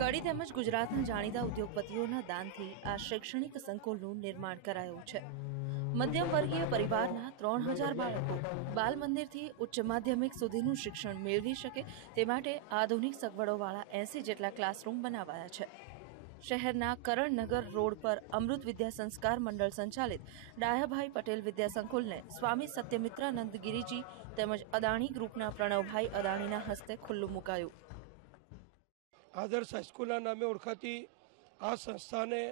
કડી તેમજ ગુજરાતના જાણીતા ઉદ્યોગપતિઓના દાનથી આ શૈક્ષણિક સંકુલનું નિર્માણ કરાયું છે। મધ્યમ વર્ગીય પરિવારના 3000 બાળકો બાલ મંદિરથી ઉચ્ચ માધ્યમિક સુધીનું શિક્ષણ મેળવી શકે તે માટે આધુનિક સગવડોવાળા 80 જેટલા ક્લાસરૂમ બનાવાયા છે। શહેરના કરણનગર રોડ પર અમૃત વિદ્યા સંસ્કાર મંડળ સંચાલિત ડાયાભાઈ પટેલ વિદ્યા સંકુલને સ્વામી સત્યમિત્રાનંદ ગિરિજી તેમજ અદાણી ગ્રુપના પ્રણવભાઈ અદાણીના હસ્તે ખુલ્લું મુકાયું। આદર્શ હાઈસ્કૂલના નામે ઓળખાતી આ સંસ્થાને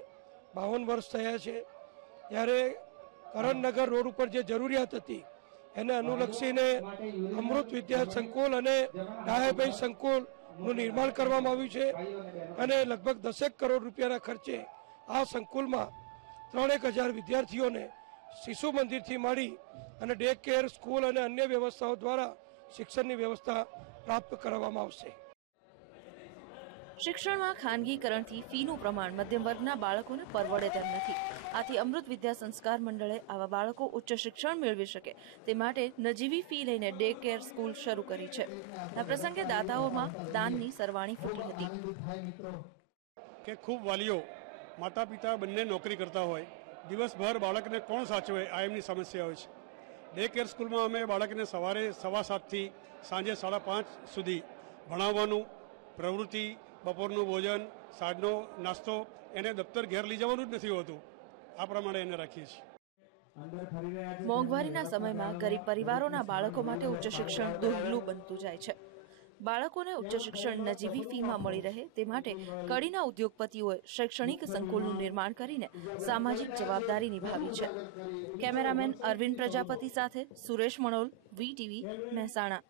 52 વર્ષ થયા છે। ત્યારે કરણનગર રોડ ઉપર જે જરૂરિયાત હતી એને અનુલક્ષીને અમૃત વિદ્યા સંકુલ અને ડાયાભાઈ સંકુલનું નિર્માણ કરવામાં આવ્યું છે અને લગભગ 10 કરોડ રૂપિયાના ખર્ચે આ સંકુલમાં 3000 વિદ્યાર્થીઓને શિશુ મંદિરથી માંડી અને ડે કેર સ્કૂલ અને અન્ય વ્યવસ્થાઓ દ્વારા શિક્ષણની વ્યવસ્થા પ્રાપ્ત કરવામાં આવશે। શિક્ષણમાં ખાનગીકરણથી ફીનું પ્રમાણ મધ્યમ વર્ગના બાળકોને પરવડે તેમ નથી। આથી અમૃત વિદ્યા સંસ્કાર મંડળે આવા બાળકો ઉચ્ચ શિક્ષણ મેળવી શકે તે માટે નજીવી ફી લઈને ડે કેર સ્કૂલ શરૂ કરી છે। આ પ્રસંગે દાતાઓમાં દાનની સરવાણી ફૂટી હતી કે ખૂબ વાલીઓ માતા પિતા બંને નોકરી કરતા હોય, દિવસભર બાળકને કોણ સાચવે આ એમની સમસ્યા હોય છે। ડે કેર સ્કૂલમાં અમે બાળકને સવારે 7:15 થી સાંજે 5:30 સુધી ભણાવવાનું, પ્રવૃત્તિ, બપોરનું ભોજન, સાંજનો નાસ્તો, એને દફતર ઘેર લઈ જવાનું જ નથી હોતું। આ પ્રમાણે એને રાખીએ છીએ। મોંઘવારીના સમયમાં ગરીબ પરિવારોના બાળકો માટે ઉચ્ચ શિક્ષણ દુર્લભ બનતું જાય છે। બાળકોને ઉચ્ચ શિક્ષણ નજીવી ફીમાં મળી રહે તે માટે કડીના ઉદ્યોગપતિઓએ શૈક્ષણિક સંકુલનું નિર્માણ કરીને સામાજિક જવાબદારી નિભાવી છે। કેમેરામેન અરવિંદ પ્રજાપતિ સાથે સુરેશ મણોલ, VTV, મહેસાણા।